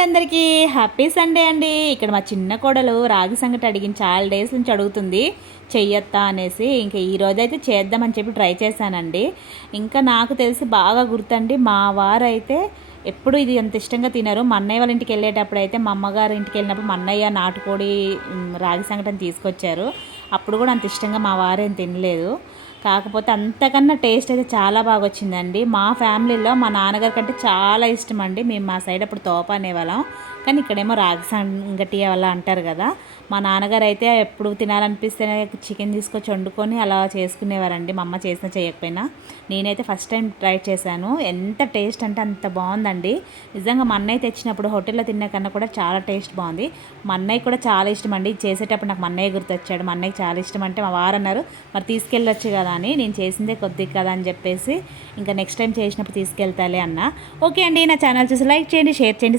అండి అందరికీ happy Sunday అండి. ఇక్కడ మా చిన్న కోడలు రాగి సంగటి అడిగింది, చాలా డేస్ నుంచి అడుగుతుంది చెయ్యొత్తా అనేసి. ఇంకా ఈరోజైతే చేద్దామని చెప్పి ట్రై చేశానండి. ఇంకా నాకు తెలిసి బాగా గుర్తండి, మా వారైతే ఎప్పుడు ఇది అంత ఇష్టంగా తినరు. మా అన్నయ్య వాళ్ళ ఇంటికి వెళ్ళేటప్పుడు అయితే, మా అమ్మగారి ఇంటికి వెళ్ళినప్పుడు మా అన్నయ్య నాటుకోడి రాగి సంగటిని తీసుకొచ్చారు. అప్పుడు కూడా అంత ఇష్టంగా మా వారేం తినలేదు. కాకపోతే అంతకన్నా టేస్ట్ అయితే చాలా బాగా వచ్చిందండి. మా ఫ్యామిలీలో మా నాన్నగారి కంటే చాలా ఇష్టం అండి. మేము మా సైడ్ అప్పుడు తోప అనేవాళ్ళం, కానీ ఇక్కడేమో రాగి సంగటి అలా అంటారు కదా. మా నాన్నగారు అయితే ఎప్పుడు తినాలనిపిస్తేనే చికెన్ తీసుకొచ్చి వండుకొని అలా చేసుకునేవారండి, మా అమ్మ చేసినా చేయకపోయినా. నేనైతే ఫస్ట్ టైం ట్రై చేశాను. ఎంత టేస్ట్ అంటే అంత బాగుందండి నిజంగా. మా అన్నయ్య తెచ్చినప్పుడు హోటల్లో తిన్న కన్నా కూడా చాలా టేస్ట్ బాగుంది. మా అన్నయ్య కూడా చాలా ఇష్టం అండి. చేసేటప్పుడు నాకు మా అన్నయ్య గుర్తొచ్చాడు. మా అన్నయ్యకి చాలా ఇష్టం అంటే మా వారు అన్నారు మరి తీసుకెళ్ళొచ్చు కదా అని. నేను చేసిందే కొద్ది కదా అని చెప్పేసి ఇంకా నెక్స్ట్ టైం చేసినప్పుడు తీసుకెళ్తాలే అన్న. ఓకే అండి, నా ఛానల్ చూసి లైక్ చేయండి, షేర్ చేయండి.